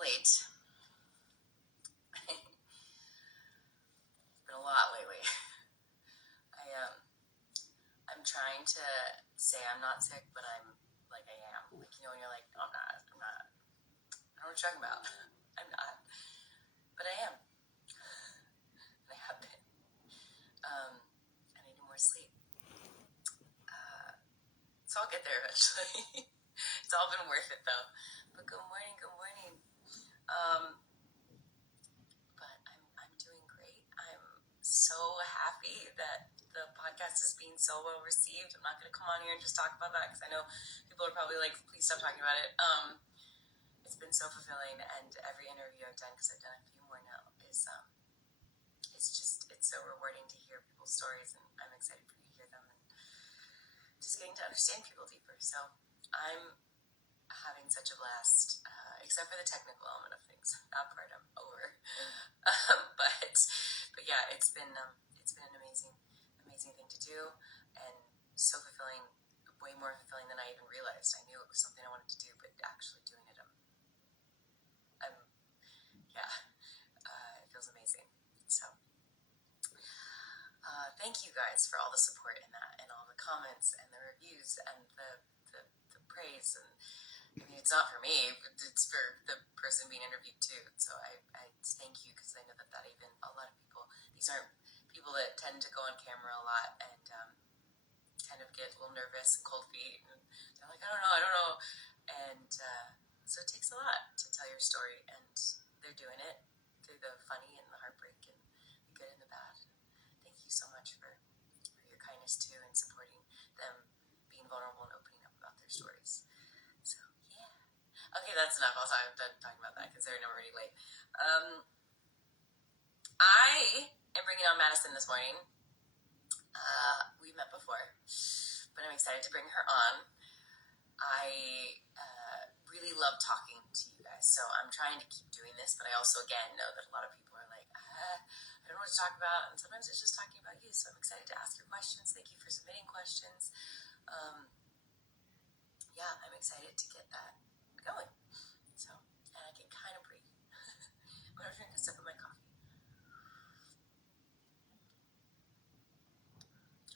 late. It's been a lot lately. I'm trying to say I'm not sick, but I'm like I am. Like, you know, when you're like, no, I'm not. I don't know what you're talking about. I'm not. But I am. And I have been. I need more sleep. So I'll get there eventually. It's all been worth it though. But good morning. But I'm doing great. I'm so happy that the podcast is being so well received. I'm not going to come on here and just talk about that because I know people are probably like, please stop talking about it. It's been so fulfilling, and every interview I've done, because I've done a few more now, is it's so rewarding to hear people's stories, and I'm excited for you to hear them and just getting to understand people deeper. So I'm having such a blast, except for the technical element of things. That part I'm over. But yeah, it's been an amazing thing to do, and so fulfilling, way more fulfilling than I even realized. I knew it was something I wanted to do, but actually doing it, it feels amazing. So thank you guys for all the support in that, and all the comments and the reviews and the praise. And I mean, it's not for me, but it's for the person being interviewed too. So I thank you, because I know that even a lot of people, these aren't people that tend to go on camera a lot and kind of get a little nervous and cold feet, and they're like, I don't know. And so it takes a lot to tell your story, and they're doing it through the funny and the heartbreak and the good and the bad. And thank you so much for your kindness too, and supporting them being vulnerable and opening up about their stories. So yeah. Okay, that's enough. I'm done talking about that because they're already late. I am bringing on Madison this morning. We've met before, but I'm excited to bring her on. I really love talking to you guys, so I'm trying to keep doing this, but I also, again, know that a lot of people are like, I don't know what to talk about, and sometimes it's just talking about you, so I'm excited to ask your questions. Thank you for submitting questions. Yeah, I'm excited to get that going. So, and I can kind of breathe. I'm going to drink a sip of my coffee.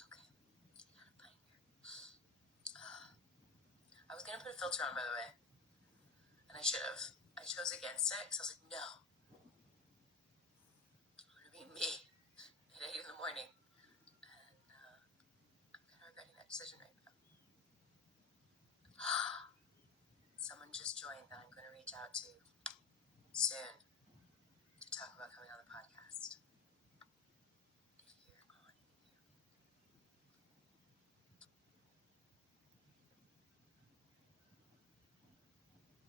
Okay, I got a pint here. I was going to put a filter on, by the way, and I should have. I chose against it because I was like, no. I'm going to be me at 8 in the morning. And I'm kind of regretting that decision right now. Someone just joined that I'm going to reach out to soon to talk about coming on the podcast. If you're on here.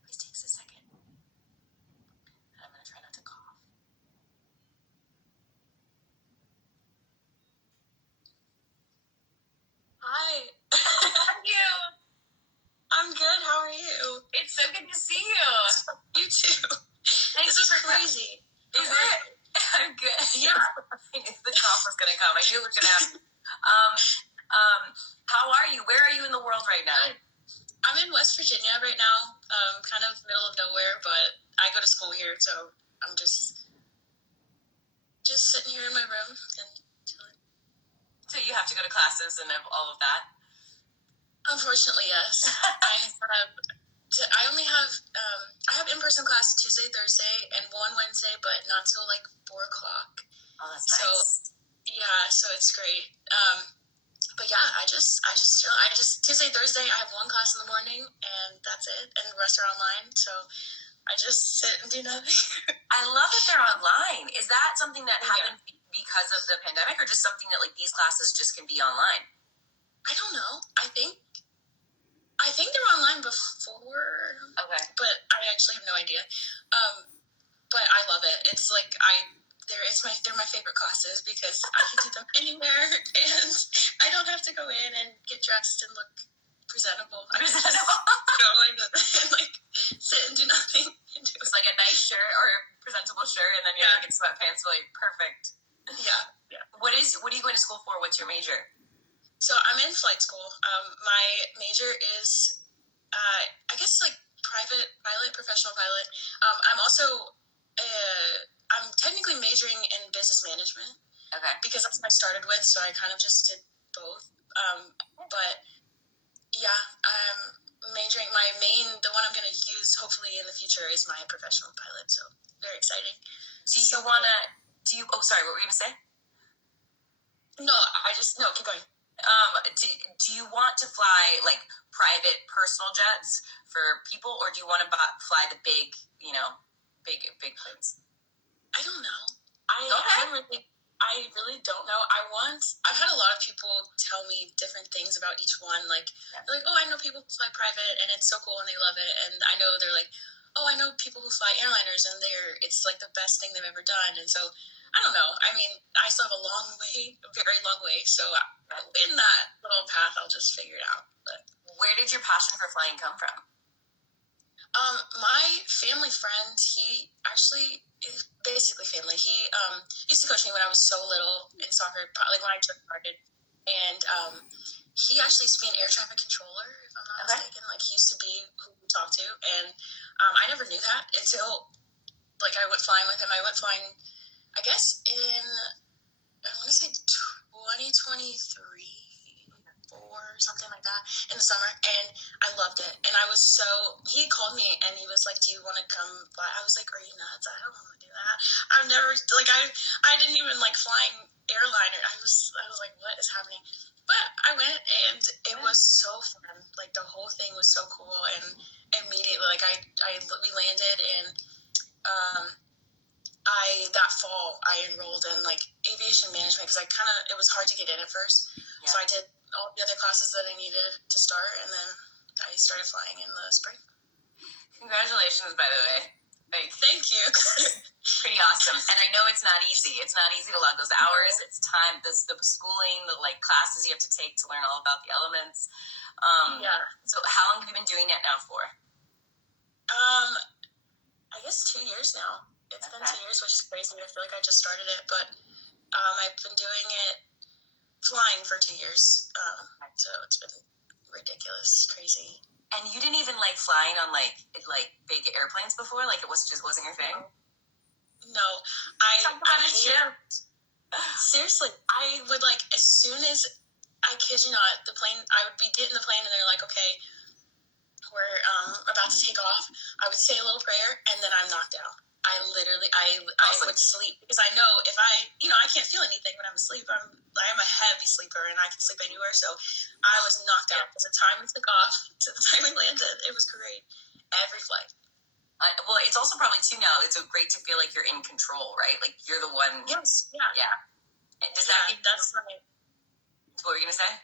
Please take a second. And I'm going to try not to cough. Hi. How are you? I'm good. How are you? It's so good to see you. You too. Thank This you is for crazy. Is it? I'm good. Yeah. I knew the cough was going to come. I knew it was going to happen. How are you? Where are you in the world right now? I'm in West Virginia right now, kind of middle of nowhere, but I go to school here, so I'm just sitting here in my room and chilling. So you have to go to classes and all of that? Unfortunately, yes. I only have I have in-person class Tuesday, Thursday, and one Wednesday, but not till like 4 o'clock. Oh, that's So, nice. yeah, so it's great. But yeah, I just chill. Tuesday, Thursday, I have one class in the morning, and that's it. And the rest are online, so I just sit and do nothing. I love that they're online. Is that something that happened because of the pandemic, or just something that like these classes just can be online? I don't know. I think they were online before. Okay. But I actually have no idea. But I love it. It's like they're my favorite classes because I can do them anywhere, and I don't have to go in and get dressed and look presentable. I can just go and like sit and do nothing. It's like a nice shirt or a presentable shirt, and then you're like in sweatpants. Like perfect. Yeah. What are you going to school for? What's your major? So I'm in flight school. My major is, I guess, like pilot professional pilot. I'm also I'm technically majoring in business management. Okay. Because that's what I started with, so I kind of just did both. But yeah, I'm majoring. The one I'm going to use hopefully in the future is my professional pilot. So very exciting. Sorry, what were you going to say? No, keep going. Do you want to fly like private personal jets for people, or do you want to fly the big big planes? I don't know. I really don't know. I've had a lot of people tell me different things about each one. Like, they're like, oh, I know people who fly private and it's so cool and they love it. And I know they're like, oh, I know people who fly airliners and it's like the best thing they've ever done. And so, I don't know. I mean, I still have a very long way. So in that little path, I'll just figure it out. But where did your passion for flying come from? My family friend, he actually is basically family. He used to coach me when I was so little in soccer, like when I just started. And he actually used to be an air traffic controller, if I'm not mistaken. Like, he used to be who we talked to. And I never knew that until, like, I went flying with him. I went flying, I guess, I want to say 2023. Or something like that in the summer, and I loved it. And he called me and he was like, do you want to come fly? I was like, are you nuts? I don't want to do that. I've never, like, I didn't even like flying airliner. I was like, what is happening? But I went and it was so fun. Like, the whole thing was so cool. And immediately, like, we landed, and that fall I enrolled in like aviation management because it was hard to get in at first. Yeah. So I did all the other classes that I needed to start, and then I started flying in the spring. Congratulations, by the way. Thank you. Pretty awesome. And I know it's not easy. It's not easy to log those hours. It's time, the schooling, the like classes you have to take to learn all about the elements. Yeah. So how long have you been doing it now for? I guess 2 years now. It's been 2 years, which is crazy. I feel like I just started it, but I've been doing it flying for 2 years. So it's been ridiculous, crazy. And you didn't even like flying on like big airplanes before? Like, it wasn't your thing? No. Seriously, I would like, as soon as, I kid you not, I would be getting the plane and they're like, okay, we're about to take off. I would say a little prayer and then I'm knocked out. I would sleep because I know if I can't feel anything when I'm asleep. I am a heavy sleeper and I can sleep anywhere. So I was knocked out from the time we took off to the time we landed. It was great. Every flight. Well, it's also probably too now. It's great to feel like you're in control, right? Like you're the one. Yes. Yeah. Yeah. That's right. What were you gonna say?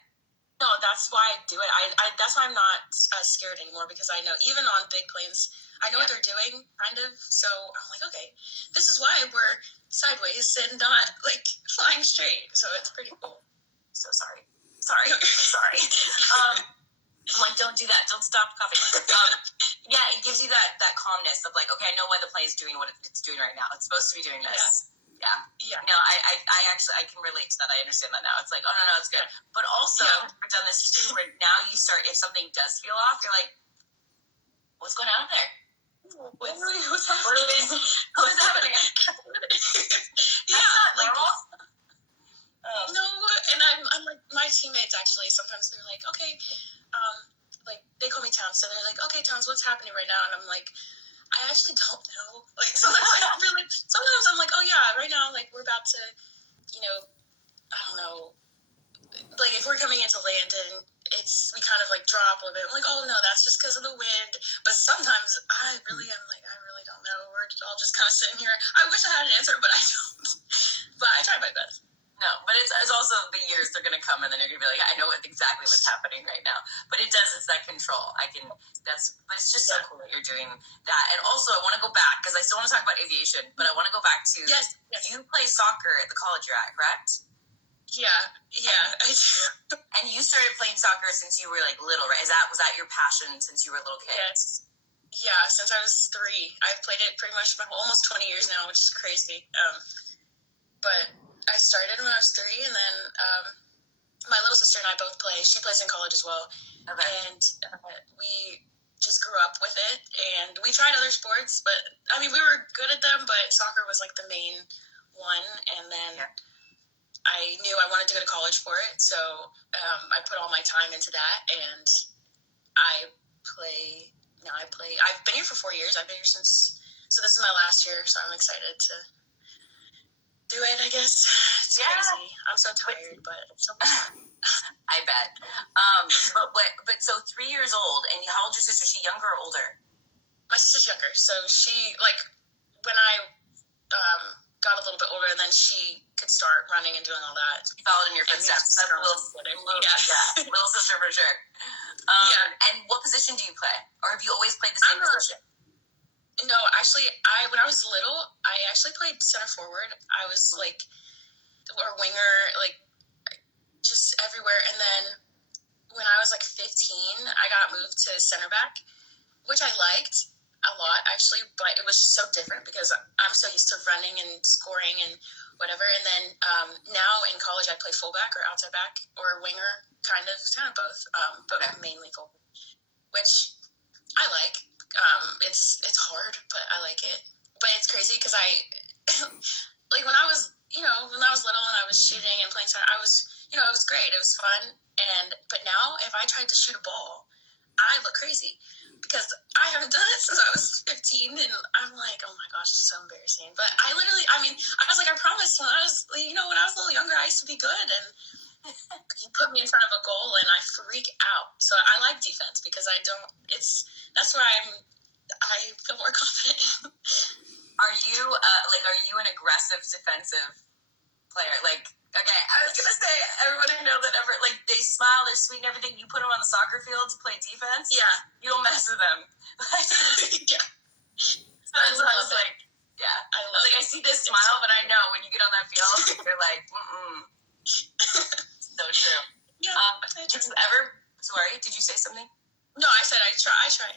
No, that's why I do it. That's why I'm not scared anymore because I know even on big planes, I know what they're doing, kind of. So I'm like, okay, this is why we're sideways and not like flying straight. So it's pretty cool. So sorry. I'm like, don't do that. Don't stop coughing. Yeah, it gives you that calmness of like, okay, I know why the plane's doing what it's doing right now. It's supposed to be doing this. Yeah. No, I can relate to that. I understand that now. It's like, oh no, it's good. Yeah. But also, I've done this too, where now you start, if something does feel off, you're like, what's going on there? What's happening? What's happening? Yeah, like, no, and I'm like, my teammates actually, sometimes they're like, okay, like, they call me Towns, so they're like, okay, Towns, what's happening right now? And I'm like, I actually don't know. Like, sometimes I'm like, oh yeah, right now, like, we're about to, I don't know, like, if we're coming into land and we kind of like drop a little bit, I'm like, oh no, that's just because of the wind. But sometimes I really don't know. We're all just kind of sitting here. I wish I had an answer, but I don't. But I try my best. No, but it's also the years they're going to come, and then you're going to be like, I know exactly what's happening right now. But it's that control. But it's just so cool that you're doing that. And also, I want to go back, because I still want to talk about aviation, but I want to go back to, yes. You play soccer at the college you're at, correct? Yeah, I do. And you started playing soccer since you were like little, right? Was that your passion since you were a little kid? Yes. Yeah, since I was 3. I've played it pretty much for almost 20 years now, which is crazy. But I started when I was 3, and then my little sister and I both play. She plays in college as well. Okay. And we just grew up with it, and we tried other sports, but I mean, we were good at them, but soccer was like the main one. And then I knew I wanted to go to college for it, so I put all my time into that, and I play. Now I play. I've been here for 4 years. I've been here since. So this is my last year, so I'm excited to do it. I guess it's crazy. I'm so tired, but it's so much fun. I bet. But so 3 years old, and how old is your sister? Is she younger or older? My sister's younger, so she when I got a little bit older, and then she could start running and doing all that. She followed in your footsteps. That's little sister for sure. And what position do you play, or have you always played the same position? No, actually, when I was little, I actually played center forward. I was or winger, just everywhere. And then when I was 15, I got moved to center back, which I liked a lot, actually, but it was so different because I'm so used to running and scoring and whatever. And then now in college, I play fullback or outside back or winger, kind of both, but mainly fullback, which I like. It's hard, but I like it. But it's crazy because I when I was little and I was shooting and playing soccer, I was it was great. It was fun. But now if I tried to shoot a ball, I look crazy because I haven't done it since I was 15, and I'm like, oh my gosh, it's so embarrassing. But I was I promise when I was when I was a little younger, I used to be good, and you put me in front of a goal and I freak out. So I like defense because that's where I feel more confident. Are you an aggressive defensive player? Okay, I was gonna say everybody know that they smile, they're sweet and everything. You put them on the soccer field to play defense. Yeah, you don't mess with them. yeah. So I was like, yeah. I see this smile, but I know when you get on that field, you're like, So true. Yeah. Did you ever? Sorry, did you say something? No, I said I tried.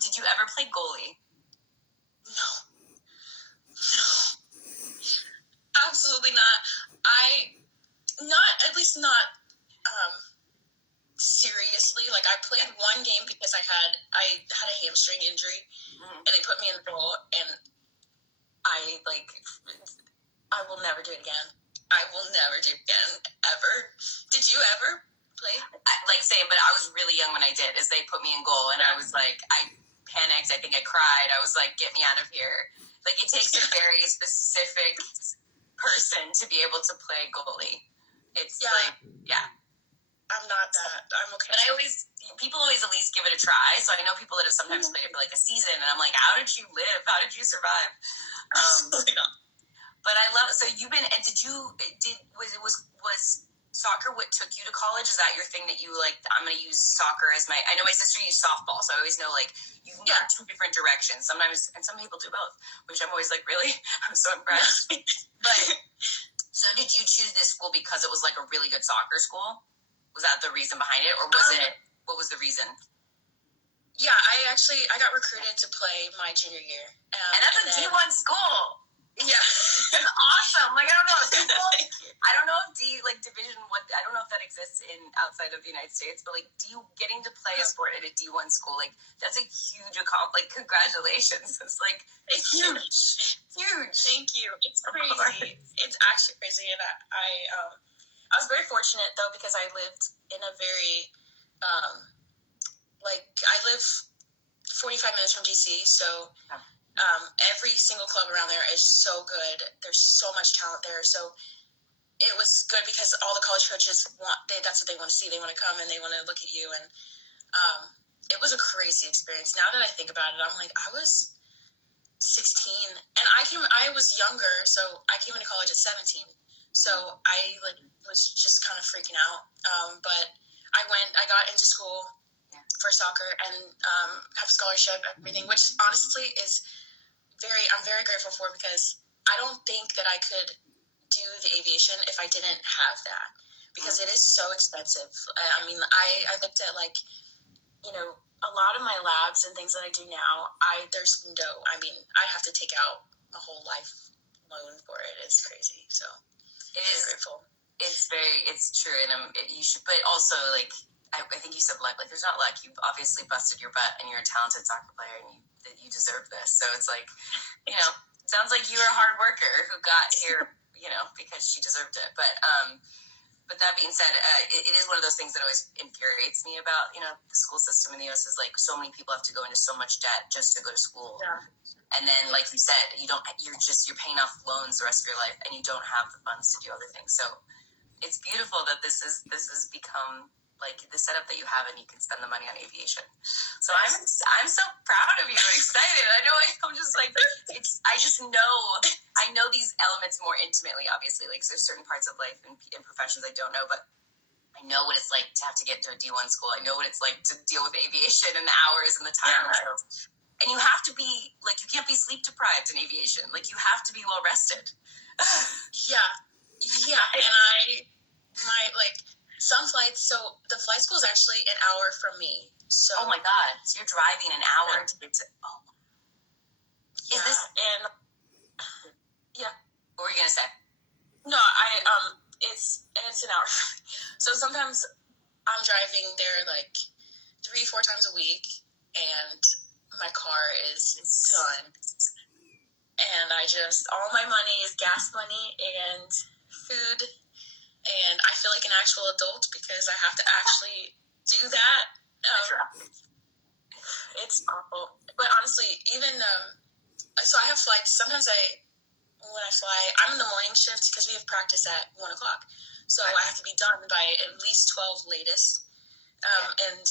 Did you ever play goalie? No. Absolutely not. At least not seriously. I played one game because I had a hamstring injury, and they put me in the goal, and I will never do it again. I will never do it again, ever. Did you ever play? Same, but I was really young when I did, as they put me in goal, and I was I panicked. I think I cried. I was like, get me out of here. It takes a very specific person to be able to play goalie. It's I'm not that. I'm okay. But people always at least give it a try. So I know people that have sometimes played it for a season, and I'm like, how did you live? How did you survive? Absolutely not. But I love. So you've been, and was soccer what took you to college? Is that your thing that you I'm going to use soccer as I know my sister used softball, so I always know you can go two different directions sometimes, and some people do both, which I'm always really, I'm so impressed. But so did you choose this school because it was a really good soccer school? Was that the reason behind it, or was what was the reason? Yeah, I got recruited to play my junior year, and that's a D1 school. Yeah, it's awesome. I don't know. I don't know if Division 1. I don't know if that exists outside of the United States, but getting to play a sport at a D1 school, that's a huge accomplishment. Congratulations. It's huge. Thank you. It's crazy. It's actually crazy, and I was very fortunate though because I lived in a very I live 45 minutes from DC, so. Every single club around there is so good. There's so much talent there. So it was good because all the college coaches that's what they want to see. They want to come and they want to look at you. And it was a crazy experience. Now that I think about it, I'm I was 16 and I was younger. So I came into college at 17. So I was just kind of freaking out. But I got into school for soccer and have scholarship, everything, which honestly is I'm very grateful for because I don't think that I could do the aviation if I didn't have that because it is so expensive. I looked at a lot of my labs and things that I do now. I'd have to take out a whole life loan for it. It's crazy. So it is grateful. It's true, and you should. But also, I think you said luck. There's not luck. You've obviously busted your butt, and you're a talented soccer player, and you that you deserve this. So it's like, you know, sounds like you were a hard worker who got here, you know, because she deserved it. But that being said, it is one of those things that always infuriates me about, you know, the school system in the U.S. is like so many people have to go into so much debt just to go to school. Yeah. And then, like you said, you're paying off loans the rest of your life, and you don't have the funds to do other things. So it's beautiful that this has become like the setup that you have, and you can spend the money on aviation. So I'm so proud of you, excited. I know I'm just like I know these elements more intimately. Obviously, like there's certain parts of life and professions I don't know, but I know what it's like to have to get into a D1 school. I know what it's like to deal with aviation and the hours and the time. Yeah. And you have to be like, you can't be sleep deprived in aviation. Like you have to be well rested. Yeah, and some flights. So the flight school is actually an hour from me. So oh my god, so you're driving an hour to get to. Oh. Yeah, yeah. What were you gonna say? No, it's an hour. So sometimes I'm driving there like 3-4 times a week, and my car is done. And all my money is gas money and food, and I feel like an actual adult because I have to actually do that. It's awful. But honestly, even, so I have flights. Sometimes when I fly, I'm in the morning shift because we have practice at 1 o'clock. So I have to be done by at least 12 latest. And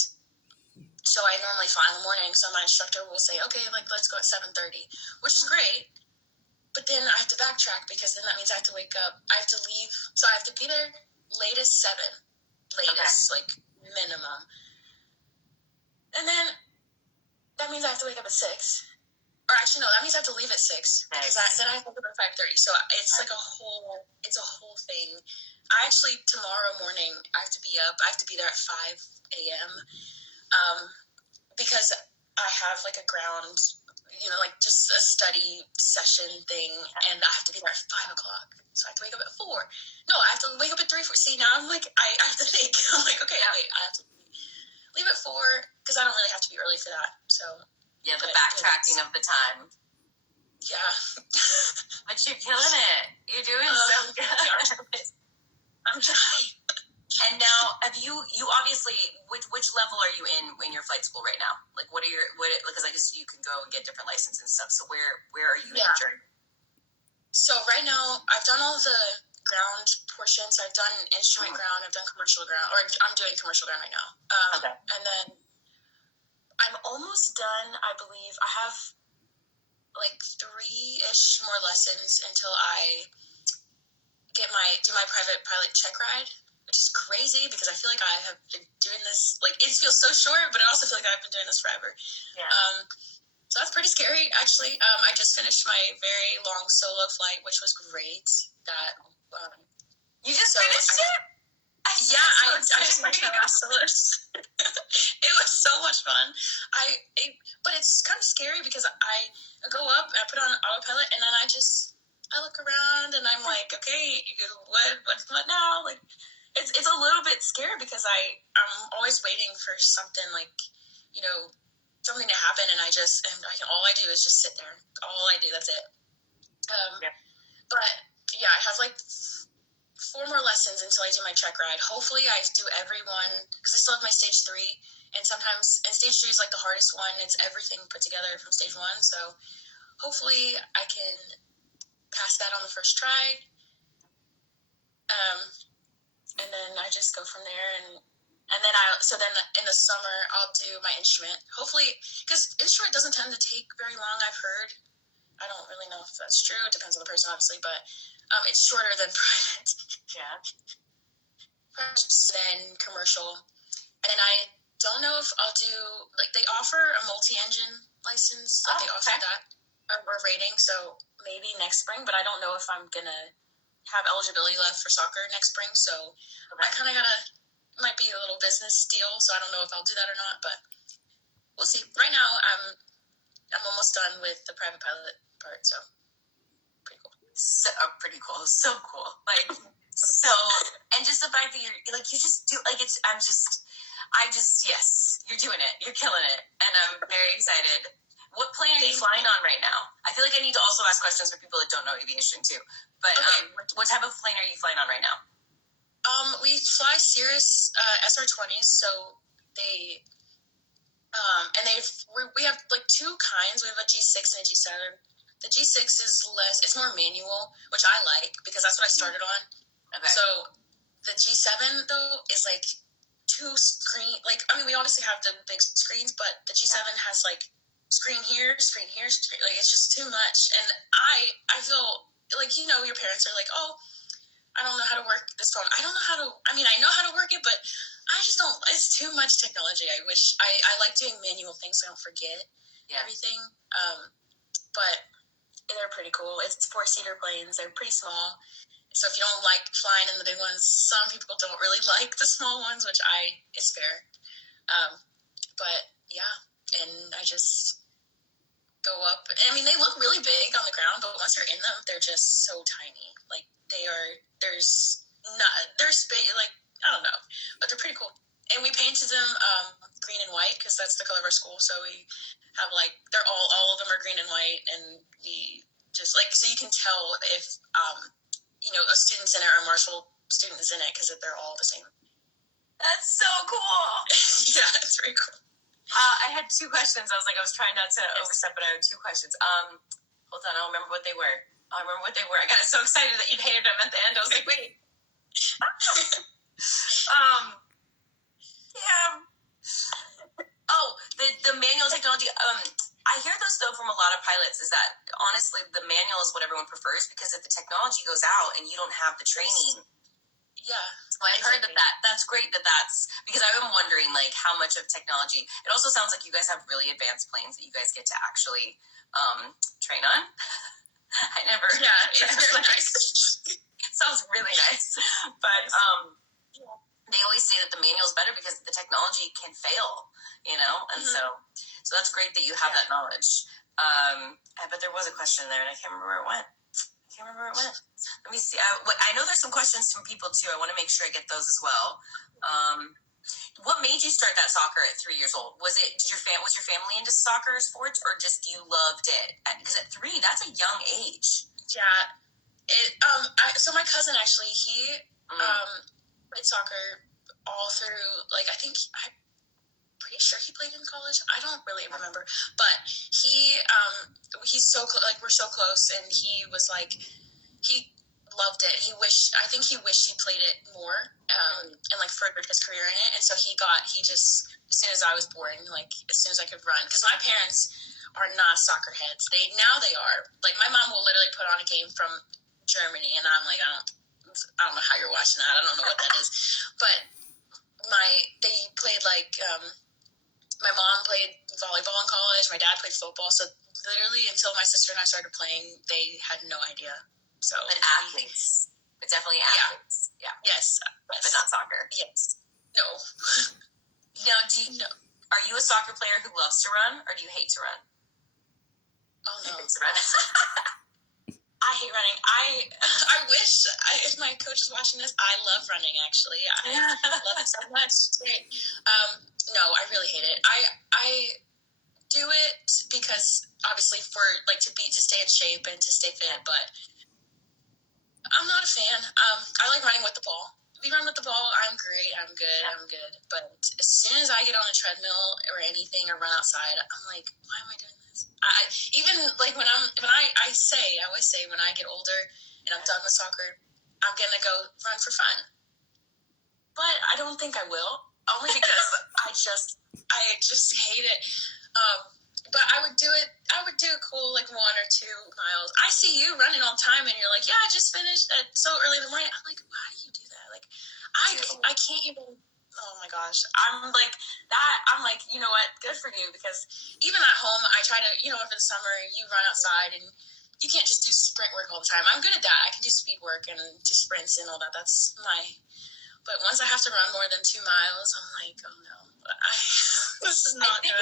so I normally fly in the morning. So my instructor will say, okay, like, let's go at 7:30, which is great. But then I have to backtrack because then that means I have to wake up. I have to leave. So I have to be there latest 7. Latest, like, minimum. And then that means I have to wake up at 6. Or actually, no, that means I have to leave at 6. Because then I have to wake up at 5:30. So it's like a whole thing. I actually, tomorrow morning, I have to be up. I have to be there at 5 a.m. Because I have like a ground, like just a study session thing, and I have to be there at 5 o'clock. So I have to wake up at 4. No, I have to wake up at 3. See, now I'm like, I have to think. I'm like, okay, wait, I have to leave at 4 because I don't really have to be early for that. So yeah, the backtracking of the time. Yeah. But you're killing it. You're doing so good. I'm trying. And now, have you obviously, which level are you in your flight school right now? Like, because I guess you can go and get different licenses and stuff. So where are you in your journey? So right now, I've done all the ground portions. I've done instrument ground. I've done commercial ground, or I'm doing commercial ground right now. Okay. And then I'm almost done. I believe I have like 3-ish more lessons until I do my private pilot check ride, which is crazy because I feel like I have been doing this, like, it feels so short, but I also feel like I've been doing this forever. Yeah. So that's pretty scary, actually. I just finished my very long solo flight, which was great. You just finished it? I just finished my last solo. It was so much fun. But it's kind of scary because I go up, I put on autopilot, and then I look around and I'm like, okay, what now? Like, it's a little bit scary because I'm always waiting for something like, something to happen, and all I do is just sit there. All I do, that's it. But yeah, I have like 4 more lessons until I do my check ride. Hopefully I do every one because I still have my stage 3, and stage 3 is like the hardest one. It's everything put together from stage 1. So hopefully I can pass that on the first try. And then I just go from there, and then in the summer I'll do my instrument. Hopefully, because instrument doesn't tend to take very long, I've heard. I don't really know if that's true. It depends on the person, obviously, but it's shorter than private. Yeah. Then commercial. And then I don't know if I'll do, like, they offer a multi-engine license. They offer that, or rating, so maybe next spring, but I don't know if I'm going to have eligibility left for soccer next spring, so I kind of it might be a little business deal, so I don't know if I'll do that or not, but we'll see. Right now, I'm almost done with the private pilot part, so pretty cool. Pretty cool. So cool. Like, and just the fact that you're, like, you just do, like, yes, you're doing it. You're killing it. And I'm very excited. What plane are you flying on right now? I feel like I need to also ask questions for people that don't know aviation too. But what type of plane are you flying on right now? We fly Cirrus SR-20s, so they and we have like two kinds. We have a G6 and a G7. The G6 is it's more manual, which I like because that's what I started on. Okay. So the G7 though is like two screen. Like I mean, we obviously have the big screens, but the G7 has like screen here, screen here, screen, like it's just too much. And I feel like your parents are like, oh, I don't know how to work this phone. I don't know how to. I mean, I know how to work it, but I just don't. It's too much technology. I wish I like doing manual things so I don't forget everything. But they're pretty cool. It's 4-seater planes. They're pretty small. So if you don't like flying in the big ones, some people don't really like the small ones, which is fair. But yeah, and I just go up. I mean, they look really big on the ground, but once you're in them, they're just so tiny. Like there's space. Like I don't know, but they're pretty cool. And we painted them green and white because that's the color of our school. So we have like they're all of them are green and white, and we just like so you can tell if a student's in it or a Marshall student is in it because they're all the same. That's so cool. Yeah, it's very cool. I had two questions. I was trying not to overstep, but I had two questions. Hold on, I don't remember what they were. I got so excited that you hated them at the end. I was like, wait. Yeah. Oh, the manual technology. I hear this though from a lot of pilots is that honestly the manual is what everyone prefers because if the technology goes out and you don't have the training. Yeah. So I've heard that's great that's because I've been wondering like how much of technology. It also sounds like you guys have really advanced planes that you guys get to actually train on. I never. Yeah, it's very nice. Sounds really nice, but they always say that the manual is better because the technology can fail, and so that's great that you have that knowledge. But there was a question there, and I can't remember where it went. Let me see. I know there's some questions from people too. I want to make sure I get those as well. What made you start that soccer at 3 years old? Was your family into soccer sports, or just you loved it? Because at 3, that's a young age. Yeah. So my cousin actually, he played soccer all through. Like I'm pretty sure he played in college. I don't really remember, but he's so like we're so close, and he was like he loved it. I think he wished he played it more and like furthered his career in it. And so he just as soon as I was born, like as soon as I could run, because my parents are not soccer heads. They are. Like my mom will literally put on a game from Germany, and I'm like I don't know how you're watching that. I don't know what that is, but they played like my mom played volleyball in college. My dad played football. So literally until my sister and I started playing, they had no idea. So but athletes, but definitely athletes. Yeah. Yes. But not soccer. Yes. No. Now, are you a soccer player who loves to run, or do you hate to run? Oh no. Hates to run. I hate running. I wish if my coach is watching this, I love running. Actually, I love it so much. It's great. No, I really hate it. I do it because obviously for like to stay in shape and to stay fit, but I'm not a fan. I like running with the ball. If you run with the ball, I'm great. I'm good. But as soon as I get on a treadmill or anything or run outside, I'm like, why am I doing this? I even like I always say when I get older and I'm done with soccer, I'm gonna go run for fun. But I don't think I will, only because I just hate it. But I would do it. I would do a cool 1 or 2 miles. I see you running all the time, and you're like, "Yeah, I just finished at so early in the morning." I'm like, "Why do you do that?" Like, I can't even. Oh my gosh, I'm like that. I'm like, you know what? Good for you, because even at home, I try to. Over the summer, you run outside, and you can't just do sprint work all the time. I'm good at that. I can do speed work and do sprints and all that. That's my. But once I have to run more than 2 miles, I'm like, oh no. This is not good.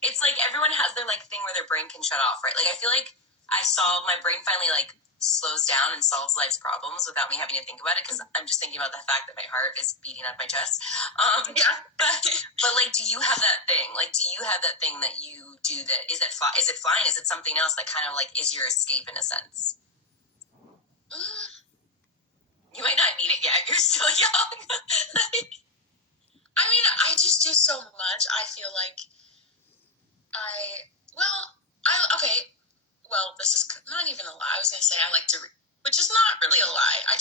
It's like everyone has their thing where their brain can shut off, right? Like I feel like I saw my brain finally slows down and solves life's problems without me having to think about it, because I'm just thinking about the fact that my heart is beating out of my chest. But like, do you have that thing? Like, do you have that thing that you do that is it flying? Is it something else that kind of like is your escape in a sense? You might not need it yet. You're still young. I mean, I just do so much. I feel like okay. Well, this is not even a lie. I was going to say I like to read, which is not really a lie. I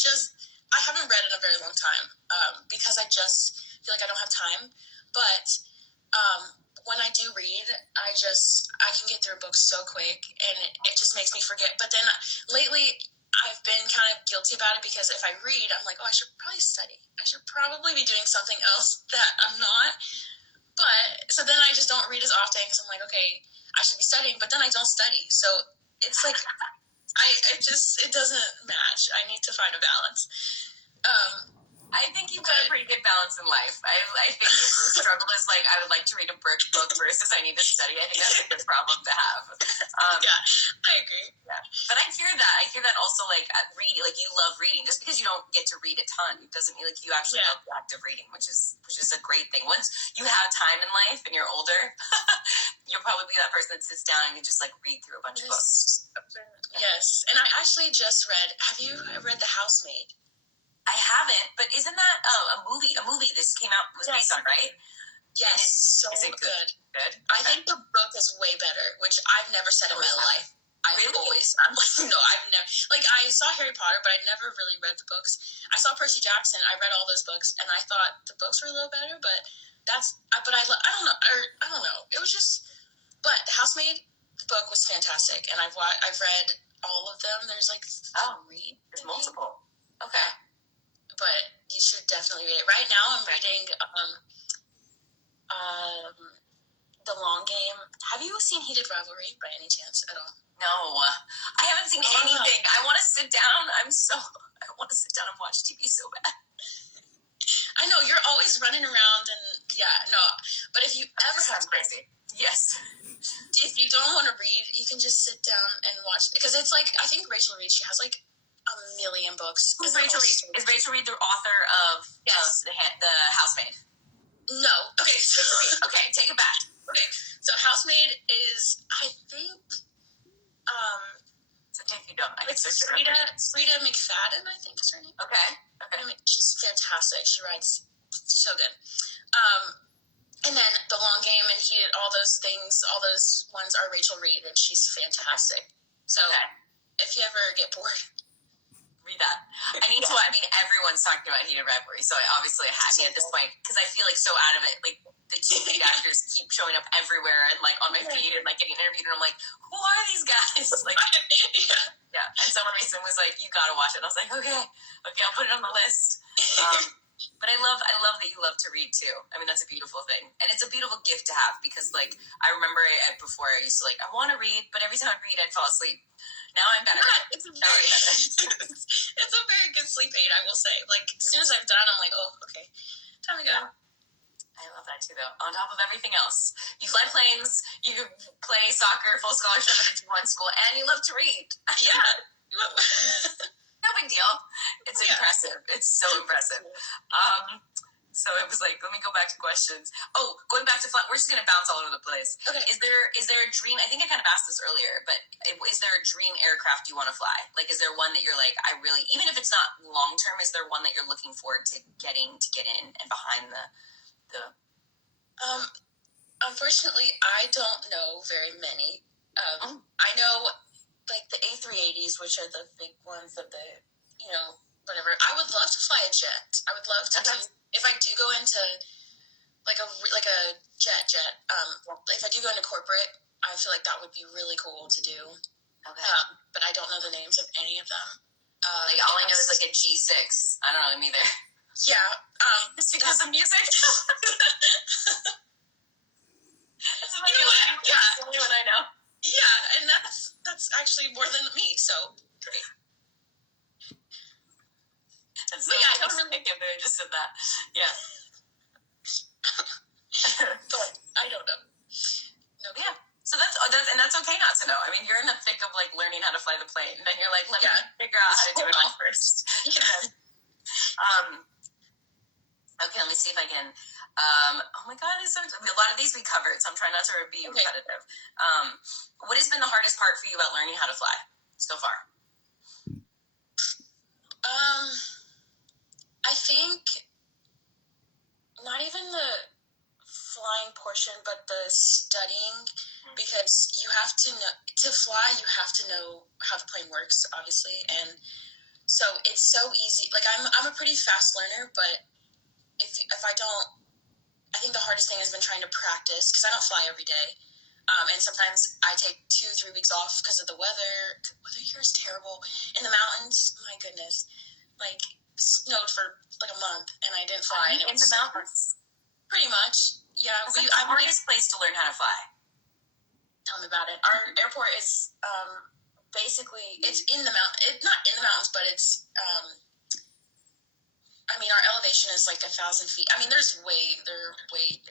haven't read in a very long time because I just feel like I don't have time. But when I do read, I can get through a book so quick, and it just makes me forget. But then lately, I've been kind of guilty about it because if I read, I'm like, oh, I should probably study. I should probably be doing something else that I'm not. But so then I just don't read as often because I'm like, okay, I should be studying, but then I don't study. So it's like it doesn't match. I need to find a balance. I think you've got a pretty good balance in life. I think your struggle is like, I would like to read a book versus I need to study. I think that's a good problem to have. Yeah, I agree. Yeah. But I hear that also, like, reading, like, you love reading. Just because you don't get to read a ton doesn't mean, like, you actually love the act of reading, which is a great thing. Once you have time in life and you're older, you'll probably be that person that sits down and you just, like, read through a bunch of books. Yes. And I actually just read, have you read The Housemaid? I haven't, but isn't that a movie? A movie this came out was based on, right? Yes, so is it good. Good. I think the book is way better, which I've never said in my life. I'm like, no, I've never, like, I saw Harry Potter, but I never really read the books. I saw Percy Jackson. I read all those books, and I thought the books were a little better, but I don't know. It was just, but The Housemaid book was fantastic, and I've read all of them. There's like 3. There's multiple. Okay. But you should definitely read it. Right now, I'm reading The Long Game. Have you seen Heated Rivalry by any chance at all? No, I haven't seen anything. I want to sit down. I want to sit down and watch TV so bad. I know, you're always running around and, but if you ever have crazy. Yes. If you don't want to read, you can just sit down and watch, because it's like, I think Rachel Reed, she has like a million books. Who's Rachel Reed? Is Rachel Reed the author of The Housemaid? No. Okay. So, okay, take it back. Okay. So Housemaid is, I think, if you don't, I can search it. Frida McFadden, I think is her name. Okay. I mean, she's fantastic. She writes so good. And then The Long Game and Heated, all those things, all those ones are Rachel Reed, and she's fantastic. So if you ever get bored, read that. I need to. I mean, everyone's talking about Heated Rivalry, so I obviously had me at this point because I feel like so out of it. Like the two lead actors keep showing up everywhere and like on my feed and like getting interviewed, and I'm like, who are these guys? Like, yeah. And someone recently was like, you gotta watch it. And I was like, okay, I'll put it on the list. But I love that you love to read too. I mean, that's a beautiful thing, and it's a beautiful gift to have because, like, I remember before I used to like I want to read, but every time I read, I'd fall asleep. Now I'm better. It's a very good sleep aid, I will say. Like, as soon as I'm done, I'm like, oh, okay, time to go. I love that too, though. On top of everything else, you fly planes, you play soccer, full scholarship at a D1 school, and you love to read. Yeah. No big deal. It's impressive. It's so impressive. So it was like, let me go back to questions. Oh, going back to flight, we're just going to bounce all over the place. Okay. Is there a dream? I think I kind of asked this earlier, but is there a dream aircraft you want to fly? Like, is there one that you're like, I really, even if it's not long term, is there one that you're looking forward to get in and behind the Unfortunately, I don't know very many. I know, like, the A380s, which are the big ones that whatever. I would love to fly a jet. I would love to do, if I do go into, like a jet, if I do go into corporate, I feel like that would be really cool to do. Okay. But I don't know the names of any of them. Like, all I know is, like, a G6. I don't know them either. Yeah. It's because of music. That's the only one I know. Yeah, and that's actually more than me, so great. That's so I don't really think I just said that. Yeah. But I don't know. No. Yeah. So that's and that's okay not to know. I mean, you're in the thick of like learning how to fly the plane, and then you're like, let me figure out how to do it all first. Okay, let me see if I can. Oh my God, a lot of these we covered, so I'm trying not to be repetitive. What has been the hardest part for you about learning how to fly so far? I think not even the flying portion, but the studying, because you have to know to fly. You have to know how the plane works, obviously, and so it's so easy. Like I'm a pretty fast learner, but if I don't, I think the hardest thing has been trying to practice because I don't fly every day. And sometimes I take 2-3 weeks off because of the weather. The weather here is terrible. In the mountains, my goodness, like it snowed for like a month and I didn't fly. And it was in the mountains? Pretty much, yeah. It's like the hardest place to learn how to fly. Tell me about it. Our airport is basically, it's in the mountain. It's not in the mountains, but it's. I mean, our elevation is like 1,000 feet. I mean, there are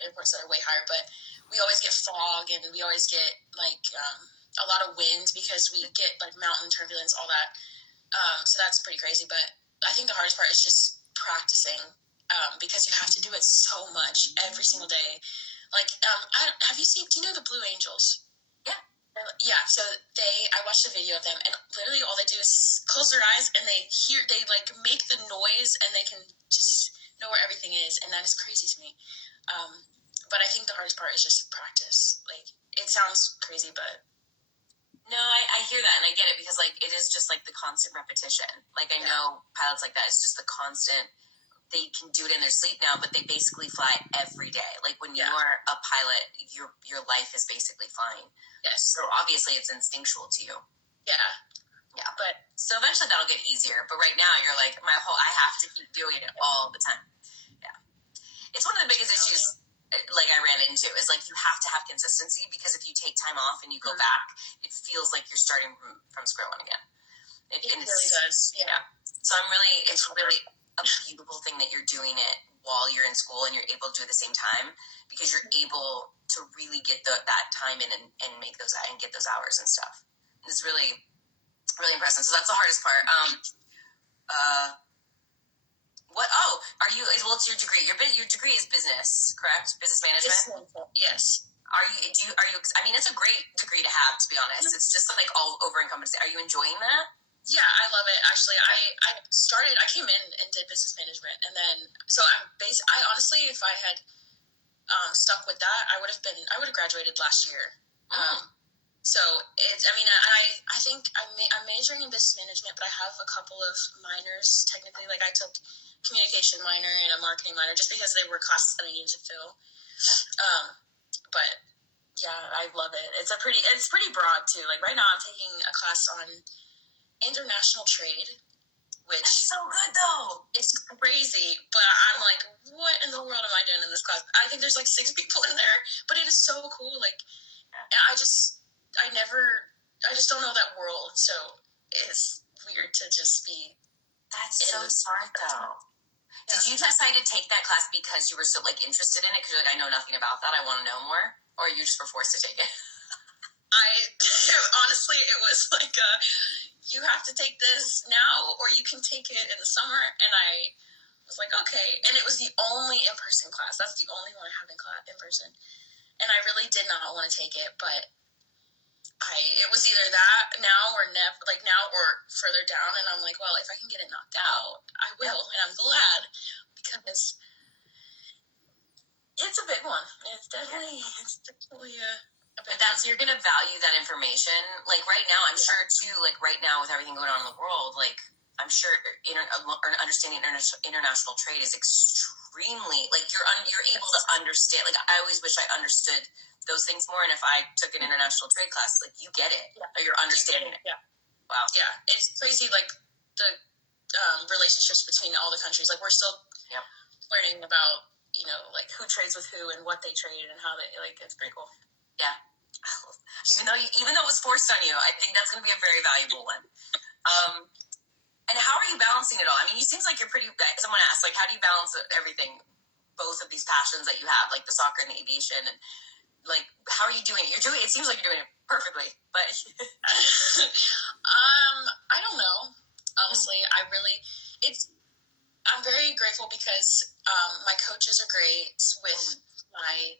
airports that are way higher, but we always get fog and we always get like a lot of wind because we get like mountain turbulence, all that. So that's pretty crazy. But I think the hardest part is just practicing because you have to do it so much every single day. Like, do you know the Blue Angels? Yeah, so I watched a video of them, and literally all they do is close their eyes, and they like make the noise, and they can just know where everything is, and that is crazy to me. But I think the hardest part is just practice. Like, it sounds crazy, but no, I hear that, and I get it because like it is just like the constant repetition. Like I know pilots like that. It's just the constant. They can do it in their sleep now, but they basically fly every day. Like when you're a pilot, your life is basically flying. Yes. So obviously it's instinctual to you. Yeah. Yeah. But so eventually that'll get easier. But right now you're like, I have to keep doing it all the time. Yeah. It's one of the biggest issues like I ran into is like you have to have consistency because if you take time off and you go back, it feels like you're starting from square one again. It really does. Yeah. So it's really a beautiful thing that you're doing it while you're in school and you're able to do it at the same time because you're able to really get that time in and make those and get those hours and stuff. It's really, really impressive. So that's the hardest part. Are you? Well, it's your degree. Your degree is business, correct? Business management. Yes. Are you? I mean, it's a great degree to have. To be honest, it's just like all over encompassing. Are you enjoying that? Yeah, I love it. Actually, I came in and did business management, and then so I honestly, if I had stuck with that, I would have graduated last year. So I think I'm majoring in business management, but I have a couple of minors technically. Like I took communication minor and a marketing minor just because they were classes that I needed to fill. But yeah, I love it. It's pretty broad too. Like right now, I'm taking a class on international trade, which that's so good though. It's crazy, but I'm like, what in the world am I doing in this class? I think there's like 6 people in there, but it is so cool. Like, I just don't know that world, so it's weird to just be. That's so smart though. Yeah. Did you decide to take that class because you were so like interested in it? Because you're like, I know nothing about that. I want to know more, or you just were forced to take it? Honestly, it was like you have to take this now or you can take it in the summer, and I was like, okay. And it was the only in-person class. That's the only one I have in person, and I really did not want to take it, but it was either that now or never, like now or further down, and I'm like, well, if I can get it knocked out, I will. And I'm glad because it's a big one. It's definitely but you're going to value that information. Like right now, I'm sure too, like right now with everything going on in the world, like I'm sure understanding international trade is extremely, like you're able to understand. Like I always wish I understood those things more. And if I took an international trade class, like you get it, or you're understanding it. Yeah. Wow. Yeah. It's crazy. Like the relationships between all the countries, like we're still learning about, like who trades with who and what they trade and how they, like, it's pretty cool. Yeah. Even though it was forced on you, I think that's going to be a very valuable one. And how are you balancing it all? I mean, it seems like you're pretty. Someone asked, like, how do you balance everything, both of these passions that you have, like the soccer and the aviation, and like, how are you doing it? It seems like you're doing it perfectly, but I don't know. Honestly, I'm very grateful because my coaches are great with my